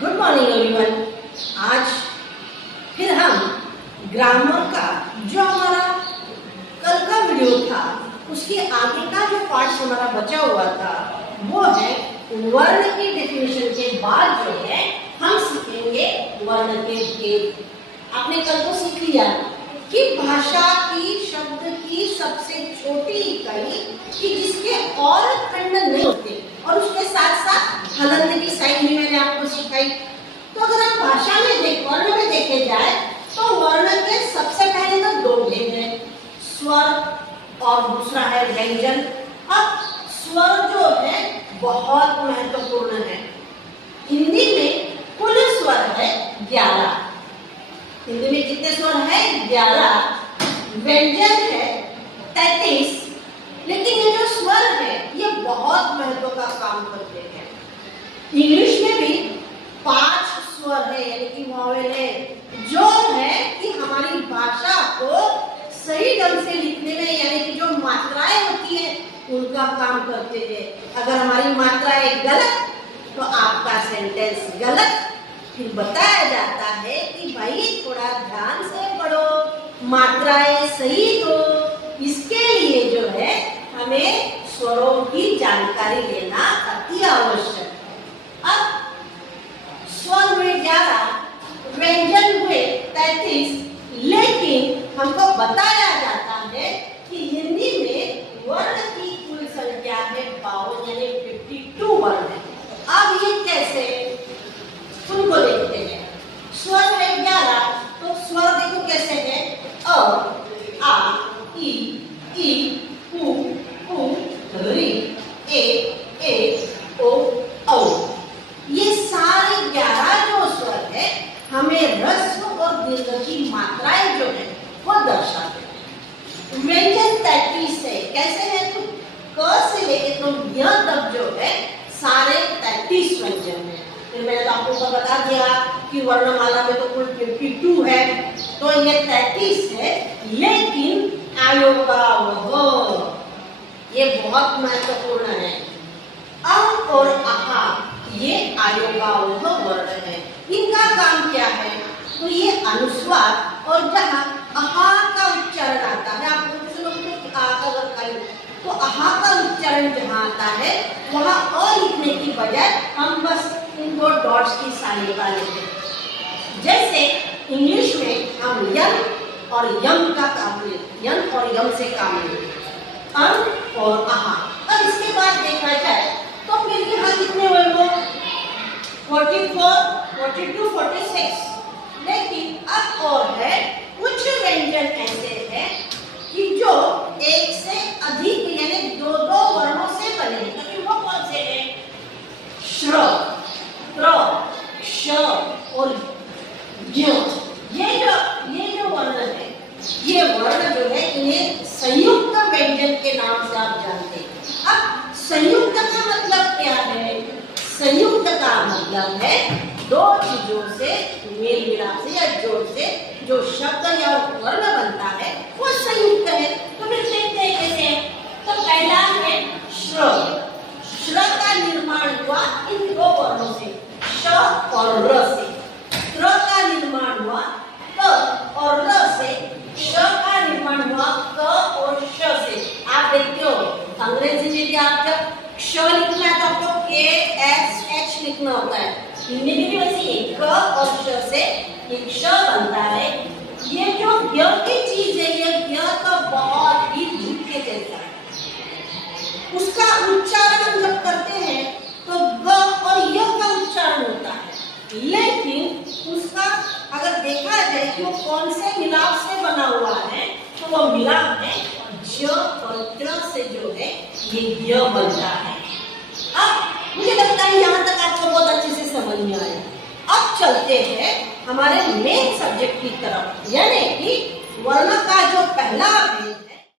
Good morning everyone. आज फिर हम ग्रामर का जो हमारा कल का वीडियो था उसके आगे का जो पार्ट हमारा बचा हुआ था वो है वर्ण की डेफिनेशन के बाद जो है हम सीखेंगे वर्ण के भेद। आपने कल को सीख लिया कि भाषा की शब्द की सबसे छोटी इकाई कि जिसके और खंड नहीं होते और उसके साथ साथ हलंत की साइन भी मैंने आपको सिखाई। तो अगर आप भाषा में वर्ण में देखे जाए तो वर्ण के सबसे पहले तो दो भेद है, स्वर और दूसरा है व्यंजन। अब स्वर जो है बहुत महत्वपूर्ण है। हिंदी में कुल स्वर है 11। हिंदी में कितने स्वर है? 11। व्यंजन है 33। लेकिन ये जो स्वर है ये बहुत महत्व का काम करते हैं। इंग्लिश में भी 5 स्वर है यानी कि वॉवेल है जो है कि हमारी भाषा को सही ढंग से लिखने में यानी कि जो मात्राएं होती है उनका काम करते हैं। अगर हमारी मात्राएं गलत तो आपका सेंटेंस गलत। फिर बताया जाता है कि भाई थोड़ा ध्यान से पढ़ो, मात्राएं सही दो। इसके लिए जो है हमें स्वरों की जानकारी लेना अति आवश्यक है। अब स्वर हुए 11, व्यंजन हुए 33, लेकिन हमको बताया जाता है कि हिंदी में वर्ण की कुल संख्या है 52 यानी 52 वर्ण है। अब ये कैसे उनको देखते हैं। स्वर है 11 तो स्वर देखो कैसे है, अ, आ, ई, उ, ऋ, ए, ओ, औ। ये सारे 11 जो स्वर है हमें ह्रस्व और दीर्घ की मात्राएं जो है वो दर्शाते हैं। व्यंजन 33 है, कैसे है तो क से लेके तो य तक जो है सारे 33 व्यंजन है। फिर मैंने तो आपको बता दिया कि वर्णमाला में तो कुल 52 है तो ये 33 है, लेकिन आयोगावह ये बहुत महत्वपूर्ण है। अ और आहा ये आयोगावह वर्ण है। इनका काम क्या है तो ये अनुस्वार और जहाँ आहा का उच्चारण आता है, आपको किसी लोग को आ का वर्ग तो आहा का उच्चारण जहाँ आता है वहाँ अ लिखने की बजाय हम बस इन 2 डॉट्स की साइन लगा लेते हैं। जैसे इंग्लिश में हम यन और यम का काम लेते, यन और यम से काम लेते अं और आहा। अब इसके बाद देखा जाए तो फिर यहाँ कितने हुए वो 44, 42, 46। लेकिन अब और है कुछ व्यंजन ऐसे हैं कि जो एक से अधिक यानी 2-2 वर्णों से बने हैं। तो वो कौन से हैं? श्र, प्र, श और ज्ञ। ये जो वर्ण है ये वर्ण जो है इन्हें संयुक्त व्यंजन के नाम से आप जानते हैं। अब संयुक्त का मतलब क्या है? संयुक्त का मतलब है 2 चीजों से मेल मिलाप से या जोड़ से जो शब्द या वर्ण बनता है वो संयुक्त है। तो फिर देखते हैं कैसे। तो पहला है श्र। श्र का निर्माण हुआ इन 2 वर्णों से, श और र से। त्र का निर्माण हुआ क और र से। श का निर्माण हुआ क और श से। आप देखते हो अंग्रेजी में भी आप जब क्ष लिखना है तो आपको के एस एच लिखना होता है। हिंदी में भी वैसे ही क और श से एक क्ष बनता है। ये जो य की चीज है ये य तो बहुत ही झुके जैसा है। उसका उच्चारण हम जब करते हैं तो ग और य का उच्चारण होता है, लेकिन उसका अगर देखा जाए कि वो कौन से मिलाप से बना हुआ है तो वो मिलाप है ज और त्र से जो है ये य बनता है। अब मुझे लगता है यहाँ तक आपको बहुत अच्छे से समझ में आया। अब चलते हैं हमारे मेन सब्जेक्ट की तरफ, यानी कि वर्ण का जो पहला भेद